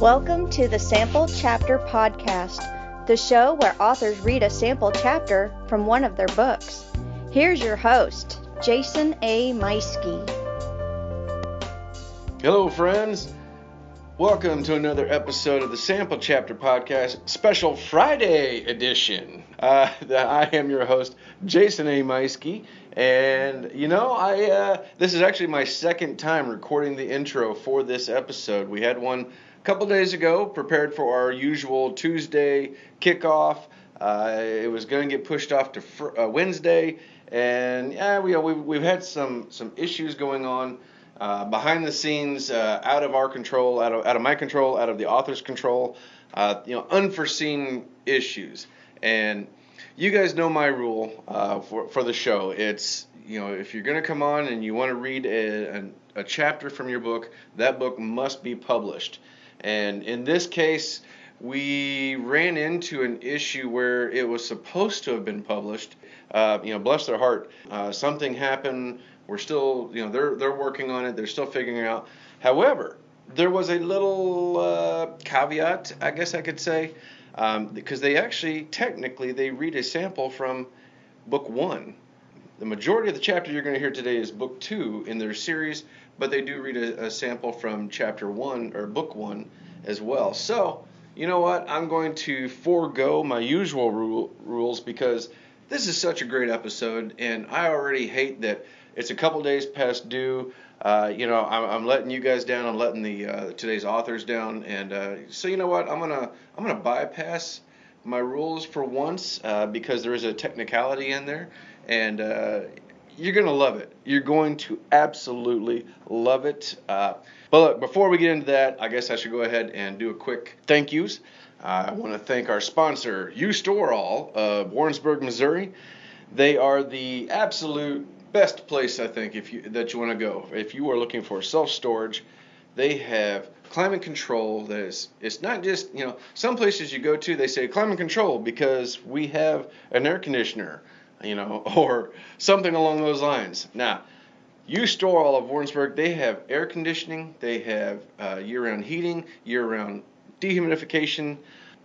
Welcome to the Sample Chapter Podcast, the show where authors read a sample chapter from one of their books. Here's your host, Jason A. Meiske. Hello, friends. Welcome to another episode of the Sample Chapter Podcast, special Friday edition. I am your host, Jason A. Meiske, and this is actually my second time recording the intro for this episode. We had one a couple days ago, prepared for our usual Tuesday kickoff. It was going to get pushed off to Wednesday, and we've had some issues going on. Behind the scenes, out of our control, out of my control, out of the author's control, unforeseen issues. And you guys know my rule for the show. It's, if you're going to come on and you want to read a chapter from your book, that book must be published. And in this case, we ran into an issue where it was supposed to have been published. Bless their heart. Something happened. We're still, they're working on it. They're still figuring it out. However, there was a little caveat, I guess I could say, because they read a sample from book 1. The majority of the chapter you're going to hear today is book 2 in their series, but they do read a sample from chapter 1 or book 1 as well. So, you know what? I'm going to forego my usual rules because this is such a great episode, and I already hate that it's a couple days past due. I'm letting you guys down. I'm letting the today's authors down, and so you know what? I'm gonna bypass my rules for once because there is a technicality in there, and you're gonna love it. You're going to absolutely love it. But look, before we get into that, I guess I should go ahead and do a quick thank yous. I want to thank our sponsor, You Store All of Warrensburg, Missouri. They are the absolute best place, I think, that you want to go. If you are looking for self-storage, they have climate control. It's not just, some places you go to, they say climate control because we have an air conditioner, or something along those lines. Now, You Store All of Warrensburg, they have air conditioning, they have year-round heating, year-round dehumidification.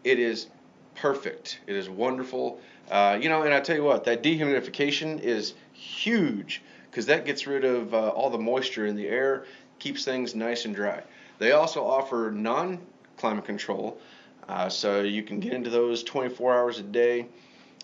It is perfect. It is wonderful. And I tell you what, that dehumidification is huge because that gets rid of all the moisture in the air, keeps things nice and dry. They also offer non-climate control, so you can get into those 24 hours a day.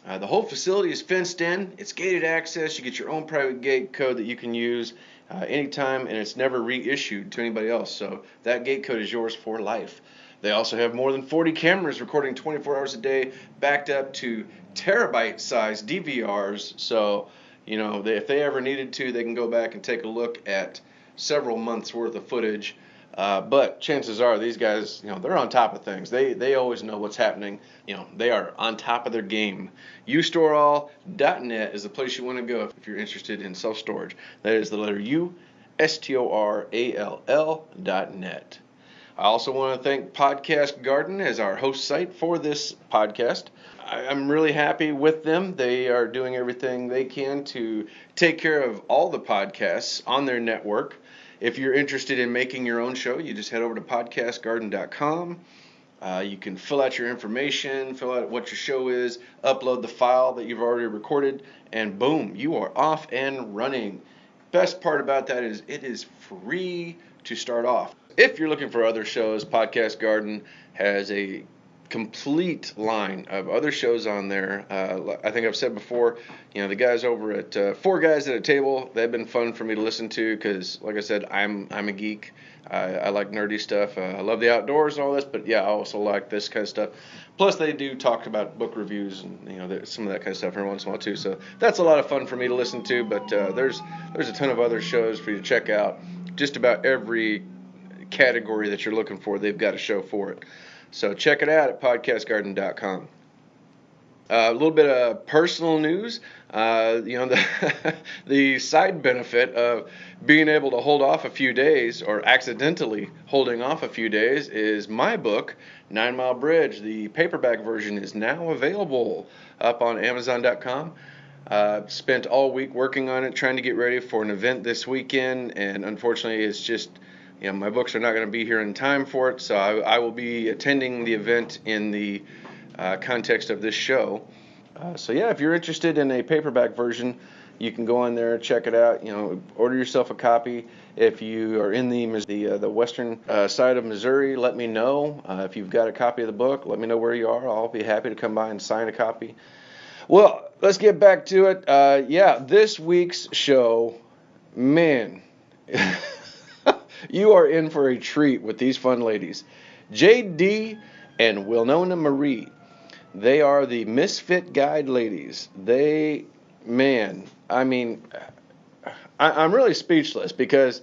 The whole facility is fenced in. It's gated access. You get your own private gate code that you can use anytime, and it's never reissued to anybody else. So that gate code is yours for life. They also have more than 40 cameras recording 24 hours a day, backed up to terabyte-sized DVRs. So, if they ever needed to, they can go back and take a look at several months' worth of footage. But chances are these guys, they're on top of things. They always know what's happening. They are on top of their game. UStoreAll.net is the place you want to go if you're interested in self-storage. That is the letter U, STORALL.net. I also want to thank Podcast Garden as our host site for this podcast. I'm really happy with them. They are doing everything they can to take care of all the podcasts on their network. If you're interested in making your own show, you just head over to podcastgarden.com. You can fill out your information, fill out what your show is, upload the file that you've already recorded, and boom, you are off and running. Best part about that is it is free to start off. If you're looking for other shows, Podcast Garden has a complete line of other shows on there. I think I've said before, the guys over at Four Guys at a Table, they've been fun for me to listen to because, like I said, I'm a geek. I like nerdy stuff. I love the outdoors and all this, but yeah, I also like this kind of stuff. Plus, they do talk about book reviews and some of that kind of stuff every once in a while too. So that's a lot of fun for me to listen to. But there's a ton of other shows for you to check out. Just about every category that you're looking for, they've got a show for it. So check it out at podcastgarden.com. A little bit of personal news. The side benefit of being able to hold off a few days, or accidentally holding off a few days, is my book, 9 Mile Bridge. The paperback version is now available up on Amazon.com. Spent all week working on it, trying to get ready for an event this weekend, and unfortunately it's just my books are not going to be here in time for it, so I will be attending the event in the context of this show. So yeah, if you're interested in a paperback version, you can go on there, check it out. Order yourself a copy. If you are in the western side of Missouri, let me know. If you've got a copy of the book, let me know where you are. I'll be happy to come by and sign a copy. Well, let's get back to it. This week's show, man, you are in for a treat with these fun ladies. Jade D and Wilnona Marie. They are the MissFit Guide ladies. I'm really speechless because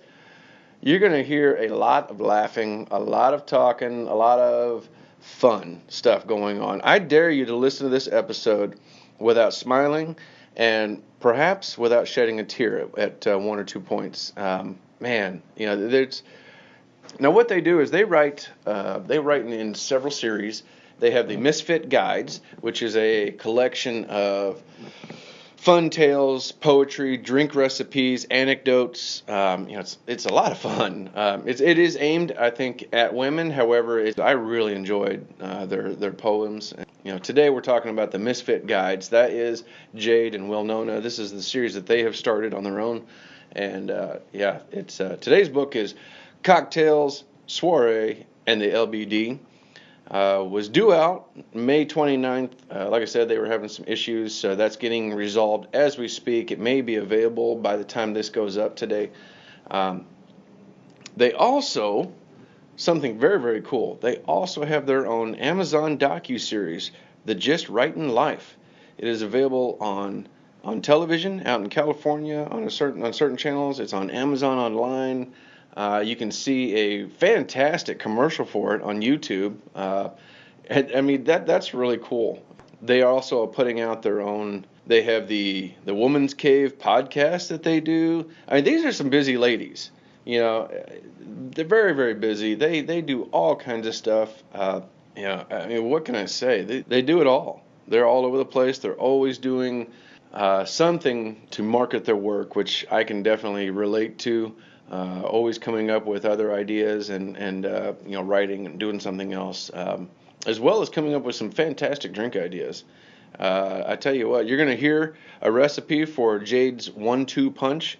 you're going to hear a lot of laughing, a lot of talking, a lot of fun stuff going on. I dare you to listen to this episode without smiling and perhaps without shedding a tear at one or 2 points. Now what they do is they write in several series. They have the MissFit Guides, which is a collection of fun tales, poetry, drink recipes, anecdotes. It's a lot of fun. It is aimed, I think, at women. However, I really enjoyed their poems. Today we're talking about the MissFit Guides. That is Jade and Wilnona. This is the series that they have started on their own. And it's today's book is Cocktails, Soiree, and the LBD. Was due out May 29th. Like I said, they were having some issues, so that's getting resolved as we speak. It may be available by the time this goes up today. They also, something very, very cool, they also have their own Amazon docuseries, The Just Writin' Life. It is available on television out in California on certain channels. It's on Amazon online. You can see a fantastic commercial for it on YouTube. That's really cool. They are also putting out their own. They have the Woman's Cave podcast that they do. These are some busy ladies. They're very, very busy. They do all kinds of stuff. What can I say? They do it all. They're all over the place. They're always doing something to market their work, which I can definitely relate to. Always coming up with other ideas and writing and doing something else, as well as coming up with some fantastic drink ideas. I tell you what, you're going to hear a recipe for Jade's 1-2 punch.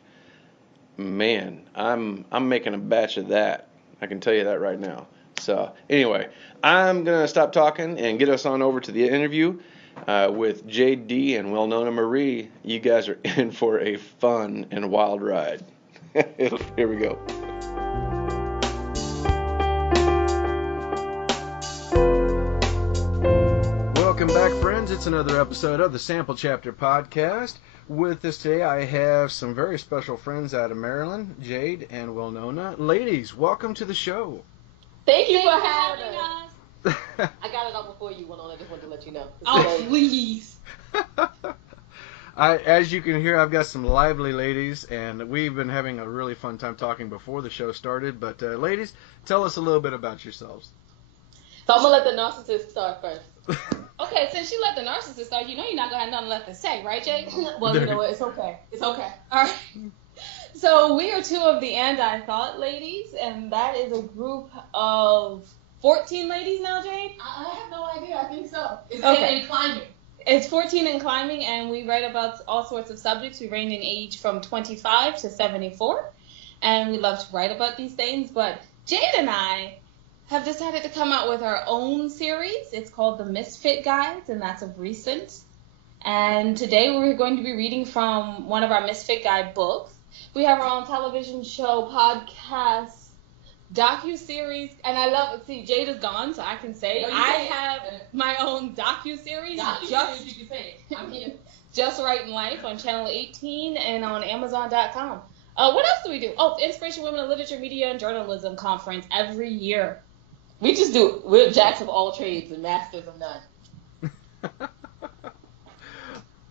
Man, I'm making a batch of that. I can tell you that right now. So anyway, I'm going to stop talking and get us on over to the interview with Jade D and Wilnona Marie. You guys are in for a fun and wild ride. Here we go. Welcome back, friends. It's another episode of the Sample Chapter Podcast. With us today, I have some very special friends out of Maryland, Jade and Wilnona. Ladies, welcome to the show. Thank you for having us. I got it out before you, Wilnona. I just wanted to let you know. Oh, please. As you can hear, I've got some lively ladies, and we've been having a really fun time talking before the show started. But ladies, tell us a little bit about yourselves. So I'm going to let the narcissist start first. Okay, since you let the narcissist start, you're not going to have nothing left to say, right, Jake? Well, you know what? It's okay. It's okay. All right. So we are two of the And I Thought ladies, and that is a group of 14 ladies now, Jade? I have no idea. I think so. It's okay. in climbing. It's 14 and climbing, and we write about all sorts of subjects. We range in age from 25 to 74, and we love to write about these things. But Jade and I have decided to come out with our own series. It's called the MissFit Guides, and that's of recent. And today we're going to be reading from one of our MissFit Guide books. We have our own television show, podcast, docu-series, and I love it. See, Jade is gone, so I can say I have my own docu-series. You can say it. I'm here. Just Writin' Life on Channel 18 and on Amazon.com. What else do we do? Oh, Inspiration Women in Literature, Media, and Journalism Conference every year. We're jacks of all trades and masters of none.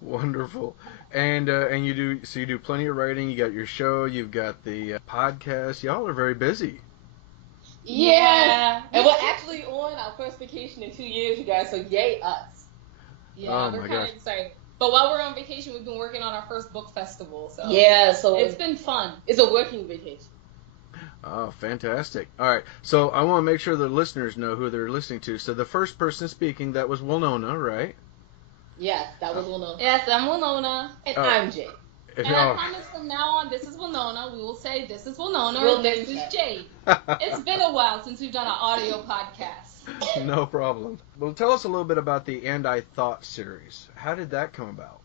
Wonderful. And you do plenty of writing. You got your show. You've got the podcast. Y'all are very busy. Yeah. And we're actually on our first vacation in 2 years, you guys. So yay us. Yeah, we're kind of excited. But while we're on vacation, we've been working on our first book festival. So yeah, so it's been fun. It's a working vacation. Oh, fantastic. All right. So I want to make sure the listeners know who they're listening to. So the first person speaking, that was Wilnona, right? Yes, that was Wilnona. Yes, I'm Wilnona. And I'm Jade. And I promise from now on, this is Wilnona. We will say this is Wilnona or this is Jade. It's been a while since we've done an audio podcast. No problem. Well, tell us a little bit about the And I Thought series. How did that come about?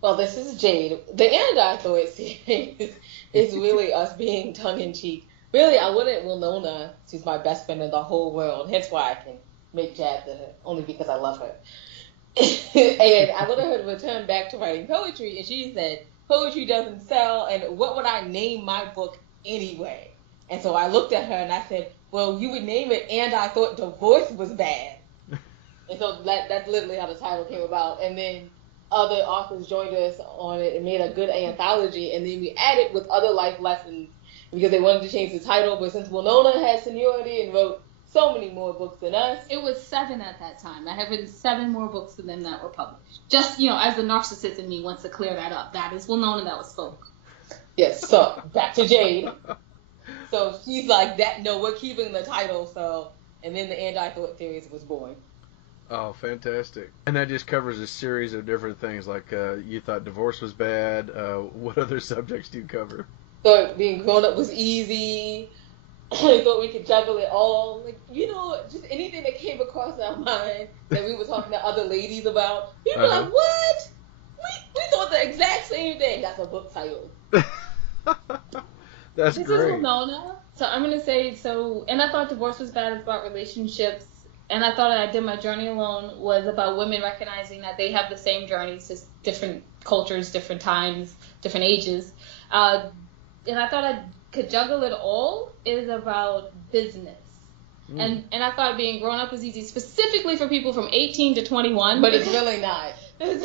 Well, this is Jade. The And I Thought series is really us being tongue-in-cheek. Really, I wouldn't Wilnona. She's my best friend in the whole world. Hence why I can make Jade only because I love her. And I wanted her to return back to writing poetry, and she said, poetry doesn't sell, and what would I name my book anyway? And so I looked at her and I said, well, you would name it And I Thought Divorce Was Bad. And so that's literally how the title came about. And then other authors joined us on it and made a good anthology, and then we added with other life lessons because they wanted to change the title, but since Wilnona had seniority and wrote so many more books than us. It was 7 at that time. I have written 7 more books than them that were published. Just, as the narcissist in me wants to clear that up. That is Wilnona, that was folk. Yes, so back to Jade. So she's like, no, we're keeping the title, so, and then the And I Thought series was born. Oh, fantastic. And that just covers a series of different things, like you thought divorce was bad. What other subjects do you cover? Thought being grown up was easy. I thought we could juggle it all. Like, just anything that came across our mind that we were talking to other ladies about. People were like, what? We thought the exact same thing. That's a book title. That's this great. This is Wilnona. So I'm going to say, and I thought divorce was bad. It's about relationships. And I thought I did my journey alone was about women recognizing that they have the same journeys, just different cultures, different times, different ages. And I thought I could juggle it all is about business. And I thought being grown up was easy, specifically for people from 18 to 21. But it's really not. Because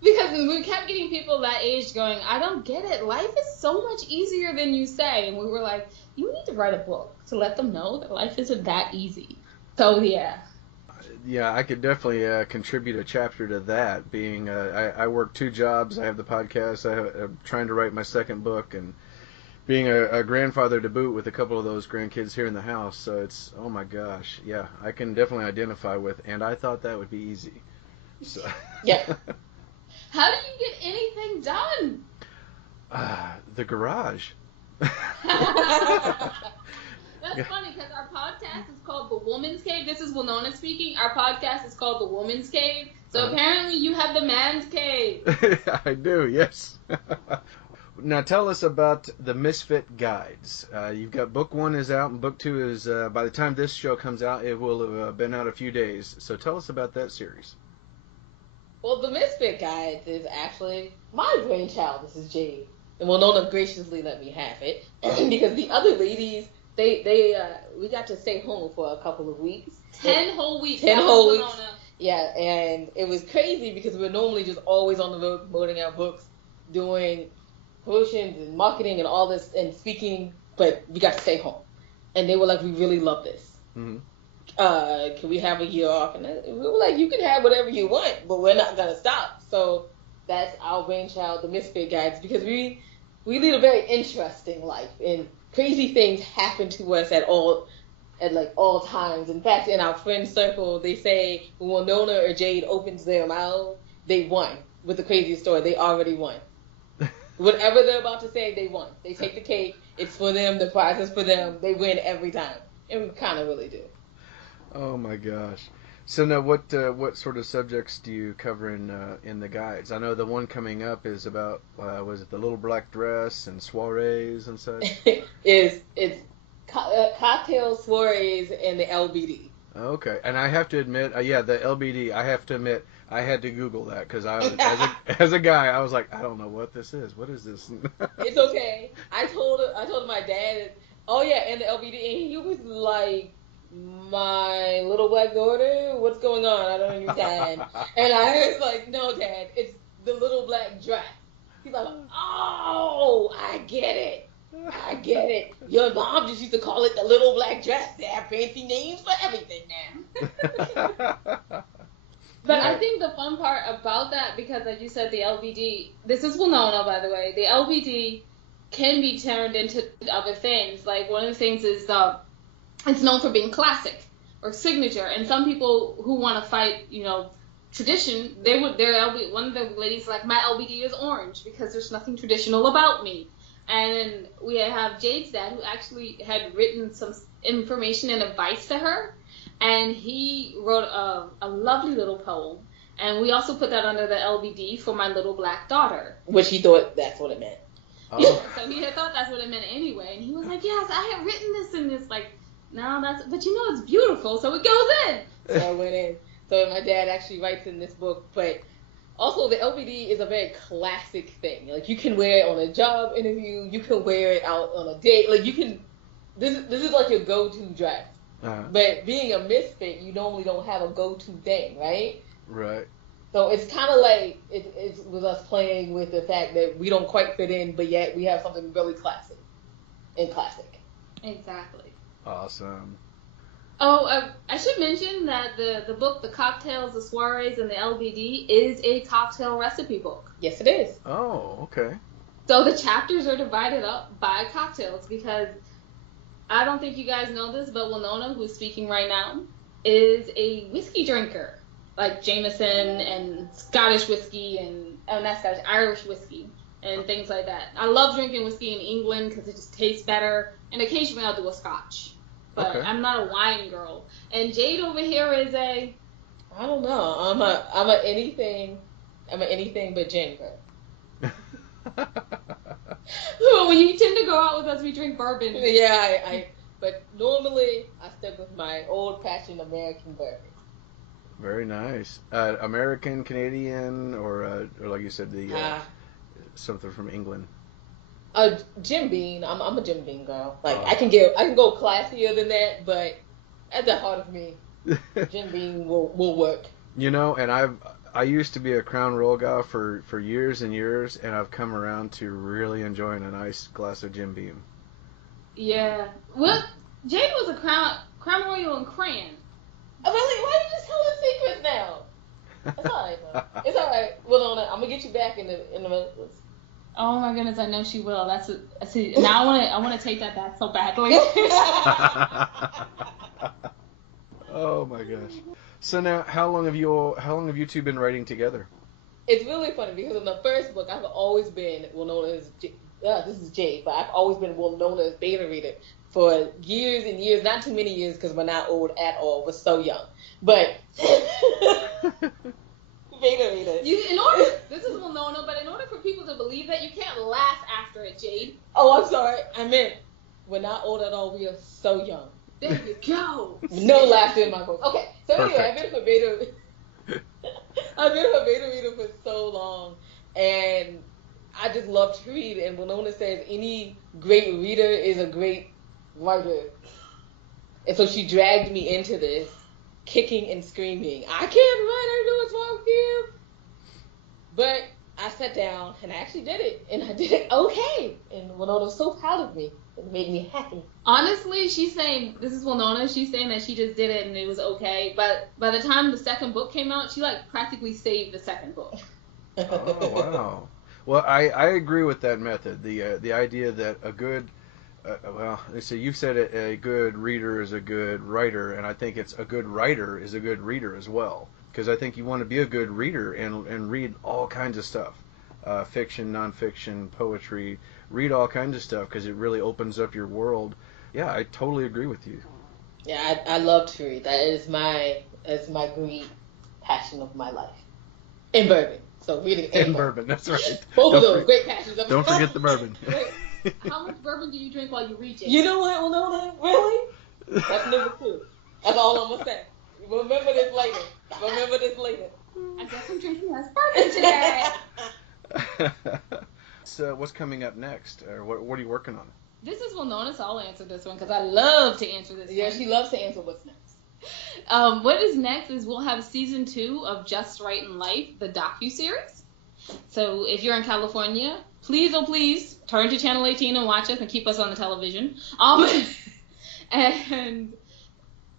we kept getting people that age going, I don't get it. Life is so much easier than you say. And we were like, you need to write a book to let them know that life isn't that easy. So, yeah. Yeah, I could definitely contribute a chapter to that, being I work 2 jobs. I have the podcast. I'm trying to write my second book, and being a grandfather to boot with a couple of those grandkids here in the house. So it's, oh my gosh. Yeah, I can definitely identify with, and I thought that would be easy. So. Yeah. How do you get anything done? The garage. That's funny because our podcast is called The Woman's Cave. This is Wilnona speaking. Our podcast is called The Woman's Cave. So apparently you have the man's cave. I do, yes. Now tell us about the MissFit Guides. You've got book 1 is out, and book 2 is, by the time this show comes out, it will have been out a few days. So tell us about that series. Well, the MissFit Guides is actually my brainchild. This is Jade. And Wilnona graciously let me have it because the other ladies, we got to stay home for a couple of weeks. 10 whole weeks. 10 whole weeks. Yeah, and it was crazy because we're normally just always on the road promoting our books, doing promotions and marketing and all this and speaking, but we got to stay home. And they were like, we really love this. Mm-hmm. Can we have a year off? And we were like, you can have whatever you want, but we're not going to stop. So that's our brainchild, the MissFit Guides, because we lead a very interesting life, and crazy things happen to us at all times. In fact, in our friend circle, they say when Wilnona or Jade opens their mouth, they won with the craziest story. They already won. Whatever they're about to say, they won. They take the cake. It's for them. The prize is for them. They win every time. And we kind of really do. Oh my gosh. So now, what sort of subjects do you cover in the guides? I know the one coming up is about was it the little black dress and soirees and such? It's cocktail soirees and the LBD. Okay, and I have to admit, the LBD. I have to admit, I had to Google that because I was as a guy, I was like, I don't know what this is. What is this? It's okay. I told my dad, oh yeah, and the LBD, and he was like, my little black daughter, what's going on? I don't understand. And I was like, no, Dad, it's the little black dress. He's like, oh, I get it. Your mom just used to call it the little black dress. They have fancy names for everything now. But I think the fun part about that, because like you said, the LBD, this is Wilnona, by the way, the LBD can be turned into other things. Like one of the things is it's known for being classic or signature, and some people who want to fight, tradition, one of the ladies like, my LBD is orange because there's nothing traditional about me. And we have Jade's dad, who actually had written some information and advice to her, and he wrote a lovely little poem. And we also put that under the LBD for my little black daughter. Which he thought that's what it meant. Oh. So he had thought that's what it meant anyway. And he was like, yes, I have written this in this, like, no, but it's beautiful, so it goes in. So I went in. So my dad actually writes in this book, but also the LBD is a very classic thing. Like, you can wear it on a job interview, you can wear it out on a date. Like, you can, this is like your go-to dress. Uh-huh. But being a misfit, you normally don't have a go-to thing, right? Right. So it's kind of like it was us playing with the fact that we don't quite fit in, but yet we have something really classic. Exactly. Awesome. Oh, I should mention that the book, The Cocktails, the Soirees, and the LBD is a cocktail recipe book. Yes, it is. Oh, okay. So the chapters are divided up by cocktails, because I don't think you guys know this, but Wilnona, who's speaking right now, is a whiskey drinker. Like Jameson and Scottish whiskey not Scottish, Irish whiskey and things like that. I love drinking whiskey in England because it just tastes better. And occasionally I'll do a Scotch. But Okay. I'm not a wine girl. And Jade over here is I don't know. I'm a anything but gin girl. When you tend to go out with us, we drink bourbon. Yeah, but normally I stick with my old-fashioned American bourbon. Very nice. American, Canadian, or like you said, something from England. Jim Beam. I'm a Jim Beam girl. Like, I can go classier than that, but at the heart of me, Jim Beam will work. And I used to be a Crown Royal guy for years and years, and I've come around to really enjoying a nice glass of Jim Beam. Yeah. Well, Jade was a Crown Royal and Cran. Really? Why are you just telling secrets now? It's all right, though. It's all right. Well, I'm gonna get you back in the minute. Oh my goodness, I know she will. See. Now I want to take that back so badly. Oh my gosh. So now, how long have you two been writing together? It's really funny because in the first book, I've always been Wilnona's. This is Jade, but I've always been Wilnona's beta reader for years and years. Not too many years because we're not old at all. We're so young, but beta reader. This is Wilnona, but in order for people to believe that, you can't laugh after it, Jade. Oh, I'm sorry. I meant we're not old at all. We are so young. There you go. No laughter in my voice. Okay, so anyway, Perfect. I've been her beta reader for so long, and I just love to read. And Wilnona says any great reader is a great writer, and so she dragged me into this, kicking and screaming. I can't write. I know what's wrong with you. But I sat down and I actually did it, and I did it okay. And Wilnona's so proud of me. It made me happy. Honestly, she's saying, this is Wilnona, she's saying that she just did it and it was okay. But by the time the second book came out, she practically saved the second book. Oh, wow. Well, I agree with that method. The idea that a good, so you've said a good reader is a good writer, and I think it's a good writer is a good reader as well. Because I think you want to be a good reader and read all kinds of stuff. Fiction, nonfiction, poetry, read all kinds of stuff because it really opens up your world. Yeah, I totally agree with you. Yeah, I love to read. That is my great passion of my life. And bourbon. So reading and bourbon, that's right. Both of those great passions. Don't forget the bourbon. How much bourbon do you drink while you read, Jade? You know what, Wilnona? Really? That's number 2. That's all I'm gonna say. Remember this later. I guess I'm drinking less bourbon today. So what's coming up next? Or what are you working on? This is Wilnona, so I'll answer this one because I love to answer this one. Yeah, she loves to answer what's next. What is next is we'll have season 2 of Just Right in Life, the docuseries. So if you're in California, please, oh please, turn to Channel 18 and watch us and keep us on the television. And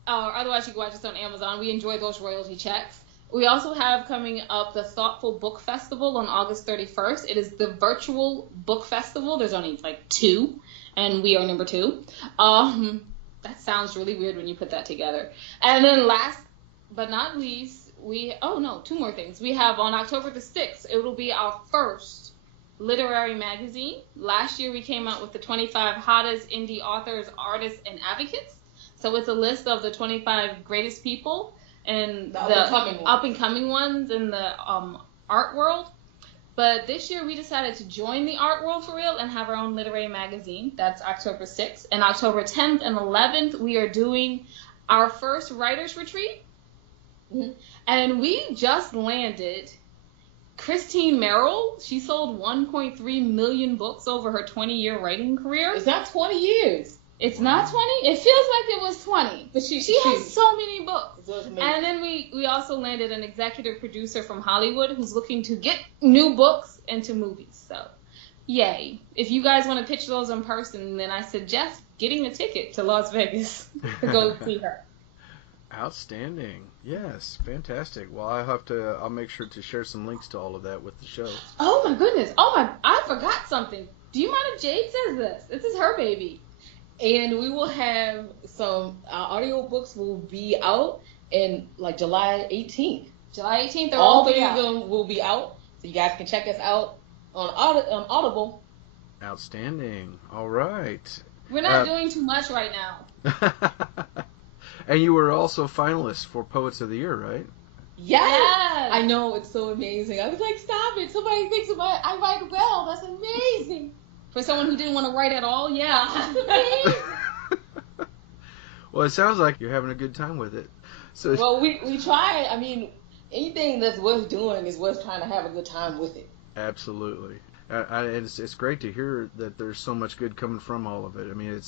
otherwise you can watch us on Amazon. We enjoy those royalty checks. We also have coming up the Thoughtful Book Festival on August 31st. It is the virtual book festival. There's only like 2, and we are number 2. That sounds really weird when you put that together. And then last but not least, 2 more things. We have on October the 6th, it will be our first literary magazine. Last year we came out with the 25 hottest indie authors, artists, and advocates. So it's a list of the 25 greatest people and the up-and-coming ones in the art world. But this year we decided to join the art world for real and have our own literary magazine. That's October 6th. And October 10th and 11th, we are doing our first writers retreat. Mm-hmm. And we just landed Christine Merrill. She sold 1.3 million books over her 20-year writing career. It's not 20 years. It's not 20? It feels like it was 20. But she has so many books. And then we also landed an executive producer from Hollywood who's looking to get new books into movies. So, yay. If you guys want to pitch those in person, then I suggest getting a ticket to Las Vegas to go see her. Outstanding. Yes, fantastic. Well, I'll make sure to share some links to all of that with the show. Oh my goodness. I forgot something. Do you mind if Jade says this? This is her baby. And we will have our audiobooks will be out in like July 18th. July 18th, all 3 of them will be out. So you guys can check us out on Audible. Outstanding. All right. We're not doing too much right now. And you were also finalists for Poets of the Year, right? Yes. I know, it's so amazing. I was like, stop it. Somebody thinks I write well. That's amazing. For someone who didn't want to write at all, yeah. That's amazing. Well, it sounds like you're having a good time with it. So. Well, we try. I mean, anything that's worth doing is worth trying to have a good time with it. Absolutely. It's great to hear that there's so much good coming from all of it. I mean,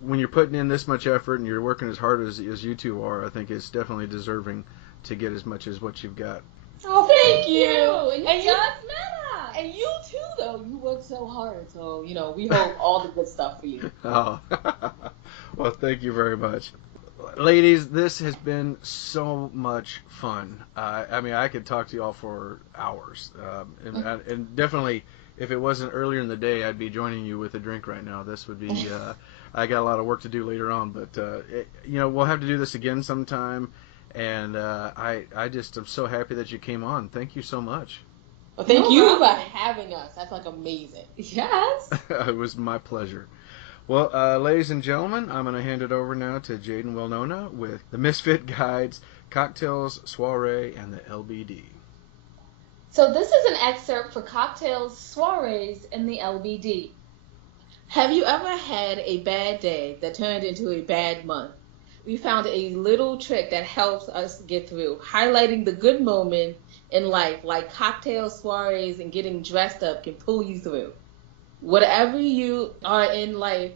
when you're putting in this much effort and you're working as hard as you two are, I think it's definitely deserving to get as much as what you've got. Oh, thank you. And you And you too, though. You work so hard. So, we hope all the good stuff for you. Oh, well, thank you very much. Ladies, this has been so much fun. I mean, I could talk to you all for hours. And definitely, if it wasn't earlier in the day, I'd be joining you with a drink right now. This would be, I got a lot of work to do later on. But, we'll have to do this again sometime. And I just am so happy that you came on. Thank you so much. Well, thank you for having us. That's like amazing. Yes. It was my pleasure. Well, ladies and gentlemen, I'm going to hand it over now to Jade and Wilnona with the MissFit Guides, Cocktails, Soiree, and the LBD. So this is an excerpt for Cocktails, Soirees, and the LBD. Have you ever had a bad day that turned into a bad month? We found a little trick that helps us get through, highlighting the good moment in life, like cocktails, soirees, and getting dressed up can pull you through. Whatever you are in life,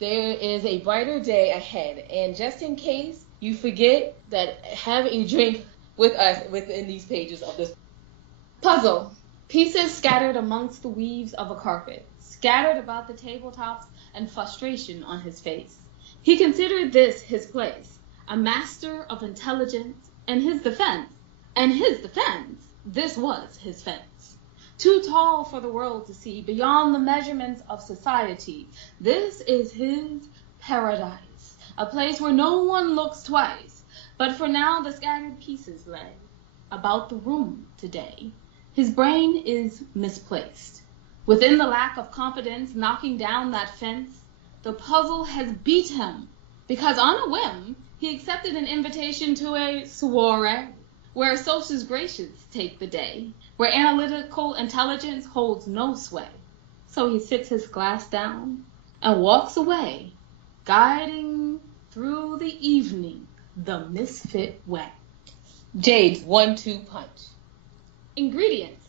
there is a brighter day ahead. And just in case you forget that, have a drink with us within these pages of this puzzle. Pieces scattered amongst the weaves of a carpet, scattered about the tabletops, and frustration on his face. He considered this his place, a master of intelligence, and his defense, this was his fence. Too tall for the world to see, beyond the measurements of society. This is his paradise, a place where no one looks twice. But for now the scattered pieces lay about the room today. His brain is misplaced. Within the lack of confidence knocking down that fence, the puzzle has beat him, because on a whim, he accepted an invitation to a soiree, where socials gracious take the day, where analytical intelligence holds no sway. So he sits his glass down and walks away, guiding through the evening the misfit way. Jade's 1-2 punch. Ingredients: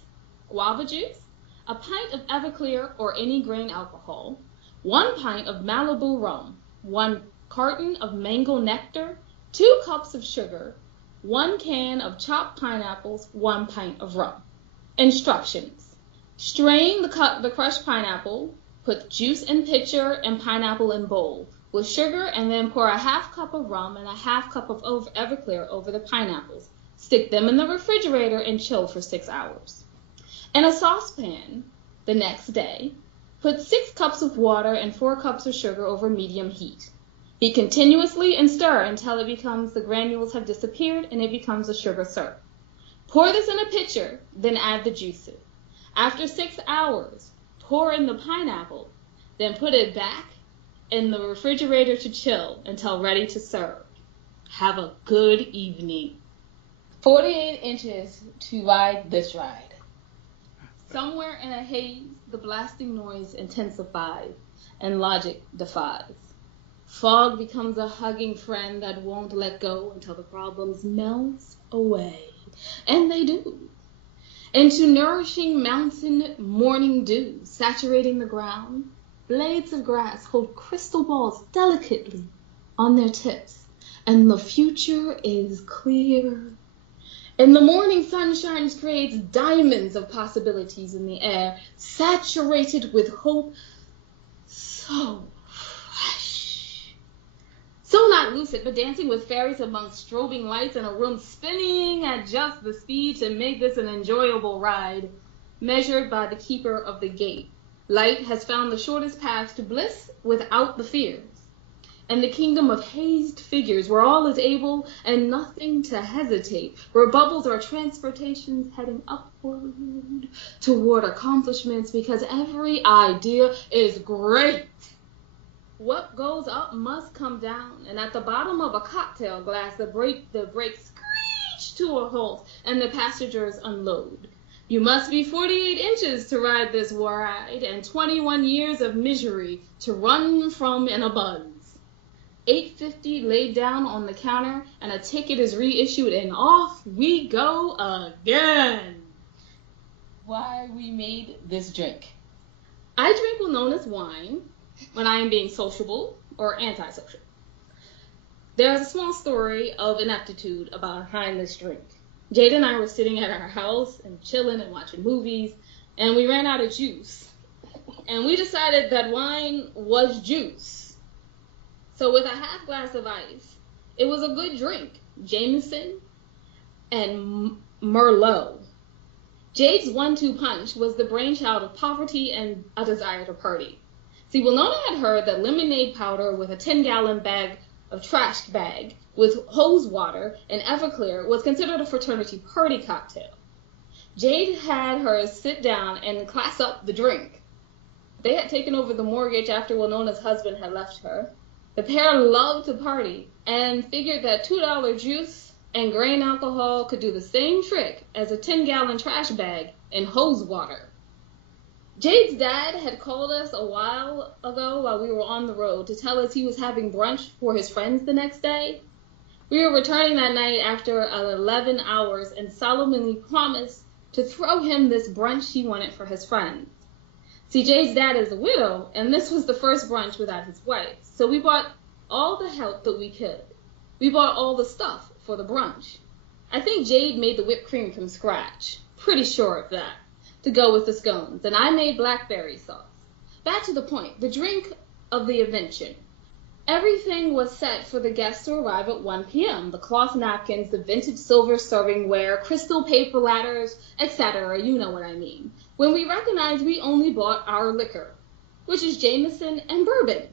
guava juice, a pint of Everclear or any grain alcohol, 1 pint of Malibu rum, 1 carton of mango nectar, 2 cups of sugar, 1 can of chopped pineapples, 1 pint of rum. Instructions: strain the crushed pineapple, put juice in pitcher and pineapple in bowl with sugar, and then pour a 1/2 cup of rum and a 1/2 cup of Everclear over the pineapples. Stick them in the refrigerator and chill for 6 hours. In a saucepan, the next day, put 6 cups of water and 4 cups of sugar over medium heat. Heat continuously and stir until the granules have disappeared and it becomes a sugar syrup. Pour this in a pitcher, then add the juices. After 6 hours, pour in the pineapple, then put it back in the refrigerator to chill until ready to serve. Have a good evening. 48 inches to ride this ride. Somewhere in a haze, the blasting noise intensifies and logic defies. Fog becomes a hugging friend that won't let go until the problems melt away. And they do. Into nourishing mountain morning dew, saturating the ground, blades of grass hold crystal balls delicately on their tips, and the future is clear. And the morning sunshine creates diamonds of possibilities in the air, saturated with hope, so fresh. So not lucid, but dancing with fairies amongst strobing lights in a room spinning at just the speed to make this an enjoyable ride, measured by the keeper of the gate. Light has found the shortest path to bliss without the fears. And the kingdom of hazed figures, where all is able and nothing to hesitate, where bubbles are transportations heading upward toward accomplishments because every idea is great. What goes up must come down, and at the bottom of a cocktail glass, the brakes screech to a halt, and the passengers unload. You must be 48 inches to ride this ride, and 21 years of misery to run from in a buzz. $8.50 laid down on the counter, and a ticket is reissued, and off we go again. Why we made this drink? I drink Wilnona's wine when I am being sociable or antisocial. There's a small story of ineptitude behind this drink. Jade and I were sitting at our house and chilling and watching movies, and we ran out of juice. And we decided that wine was juice. So with a half glass of ice, it was a good drink. Jameson and Merlot. Jade's 1-2 punch was the brainchild of poverty and a desire to party. See, Wilnona had heard that lemonade powder with a 10-gallon bag of trash bag with hose water and Everclear was considered a fraternity party cocktail. Jade had her sit down and class up the drink. They had taken over the mortgage after Wilnona's husband had left her. The pair loved to party and figured that $2 juice and grain alcohol could do the same trick as a 10-gallon trash bag and hose water. Jade's dad had called us a while ago while we were on the road to tell us he was having brunch for his friends the next day. We were returning that night after 11 hours and solemnly promised to throw him this brunch he wanted for his friends. See, Jade's dad is a widow, and this was the first brunch without his wife. So we bought all the help that we could. We bought all the stuff for the brunch. I think Jade made the whipped cream from scratch. Pretty sure of that. To go with the scones. And I made blackberry sauce. Back to the point. The drink of the invention. Everything was set for the guests to arrive at 1 p.m. The cloth napkins, the vintage silver servingware, crystal paper ladders, etc. You know what I mean. When we recognized we only bought our liquor, which is Jameson and bourbon.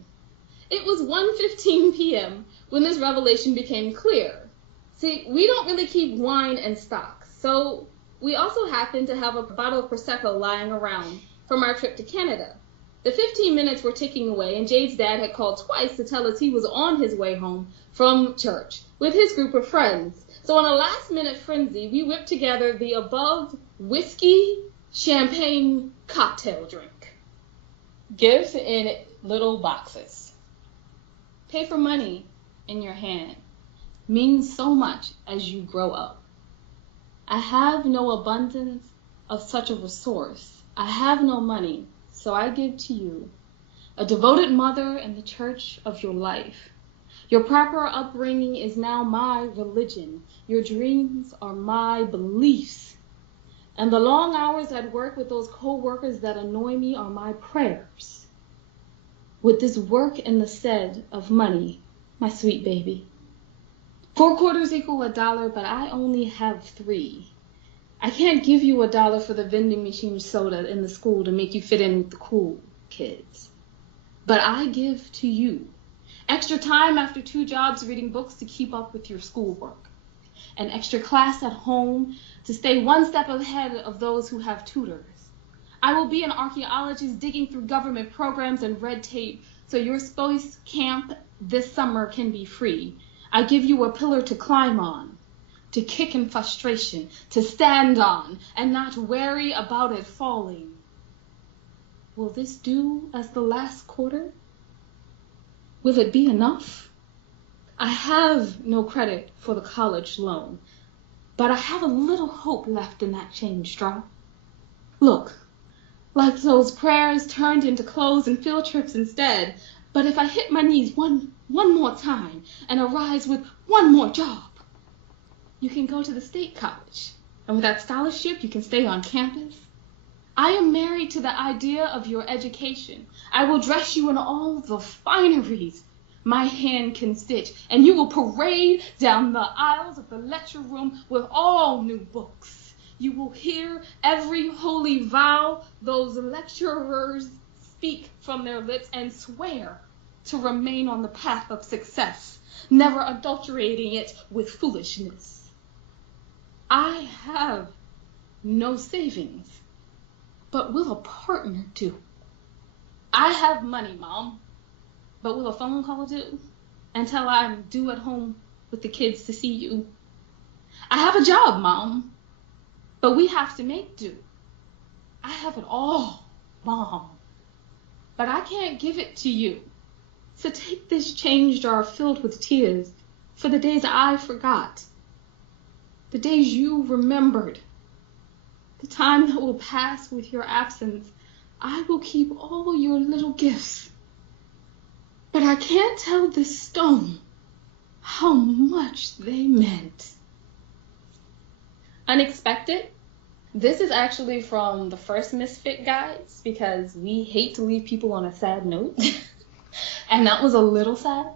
It was 1:15 p.m. when this revelation became clear. See, we don't really keep wine in stock, so we also happened to have a bottle of Prosecco lying around from our trip to Canada. The 15 minutes were ticking away, and Jade's dad had called twice to tell us he was on his way home from church with his group of friends. So in a last-minute frenzy, we whipped together the above whiskey champagne cocktail drink. Gifts in little boxes. Paper money in your hand means so much as you grow up. I have no abundance of such a resource. I have no money, so I give to you, a devoted mother in the church of your life. Your proper upbringing is now my religion. Your dreams are my beliefs. And the long hours at work with those co-workers that annoy me are my prayers. With this work in the stead of money, my sweet baby. 4 quarters equal $1, but I only have 3. I can't give you $1 for the vending machine soda in the school to make you fit in with the cool kids. But I give to you extra time after 2 jobs reading books to keep up with your schoolwork, an extra class at home to stay one step ahead of those who have tutors. I will be an archaeologist digging through government programs and red tape so your space camp this summer can be free. I give you a pillar to climb on, to kick in frustration, to stand on, and not worry about it falling. Will this do as the last quarter? Will it be enough? I have no credit for the college loan, but I have a little hope left in that change drawer. Look, like those prayers turned into clothes and field trips instead, but if I hit my knees one more time and arise with one more job, you can go to the state college, and with that scholarship, you can stay on campus. I am married to the idea of your education. I will dress you in all the fineries my hand can stitch, and you will parade down the aisles of the lecture room with all new books. You will hear every holy vow those lecturers speak from their lips and swear to remain on the path of success, never adulterating it with foolishness. I have no savings, but will a partner do? I have money, Mom, but will a phone call do until I'm due at home with the kids to see you? I have a job, Mom, but we have to make do. I have it all, Mom, but I can't give it to you. So take this change jar filled with tears for the days I forgot, the days you remembered, the time that will pass with your absence. I will keep all your little gifts, but I can't tell this stone how much they meant. Unexpected? This is actually from the first MissFit Guides, because we hate to leave people on a sad note. And that was a little sad.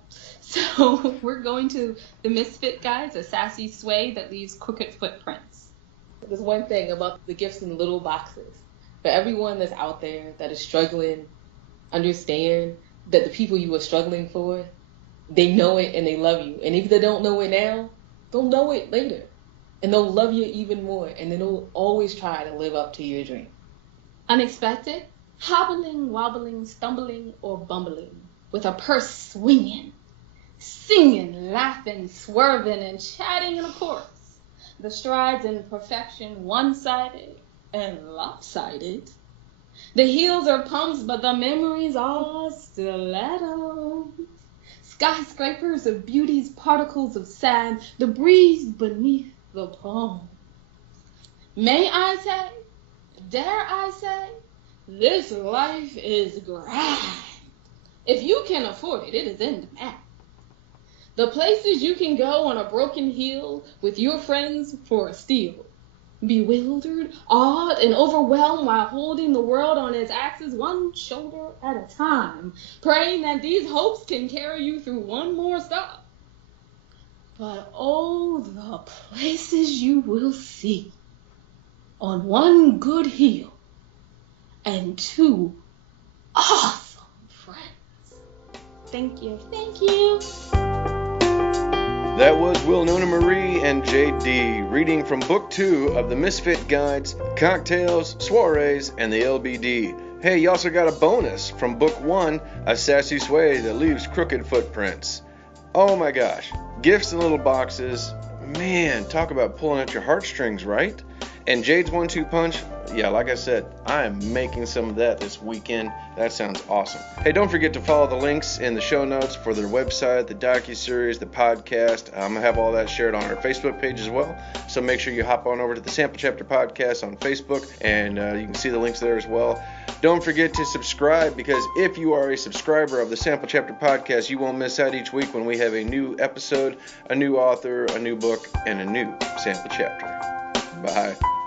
So we're going to the MissFit Guides, a sassy sway that leaves crooked footprints. There's one thing about the gifts in little boxes. For everyone that's out there that is struggling, understand that the people you are struggling for, they know it and they love you. And if they don't know it now, they'll know it later. And they'll love you even more. And then they'll always try to live up to your dream. Unexpected? Hobbling, wobbling, stumbling, or bumbling, with a purse swinging, singing, laughing, swerving, and chatting in a chorus. The strides in perfection one-sided and lopsided. The heels are pumps, but the memories are stilettos. Skyscrapers of beauty's particles of sand, the breeze beneath the palm. May I say, dare I say, this life is grand. If you can afford it, it is in demand. The places you can go on a broken heel with your friends for a steal. Bewildered, awed, and overwhelmed while holding the world on its axis one shoulder at a time, praying that these hopes can carry you through one more stop. But oh, the places you will see on one good heel and 2 awesome friends. Thank you. Thank you. That was Wilnona Marie and Jade D reading from Book 2 of the MissFit Guides, Cocktails, Soirees, and the LBD. Hey, you also got a bonus from Book 1, A Sassy Sway That Leaves Crooked Footprints. Oh my gosh, gifts in little boxes. Man, talk about pulling at your heartstrings, right? And Jade's 1-2 punch, yeah, like I said, I am making some of that this weekend. That sounds awesome. Hey, don't forget to follow the links in the show notes for their website, the docuseries, the podcast. I'm going to have all that shared on our Facebook page as well. So make sure you hop on over to the Sample Chapter Podcast on Facebook, and you can see the links there as well. Don't forget to subscribe, because if you are a subscriber of the Sample Chapter Podcast, you won't miss out each week when we have a new episode, a new author, a new book, and a new sample chapter. Bye.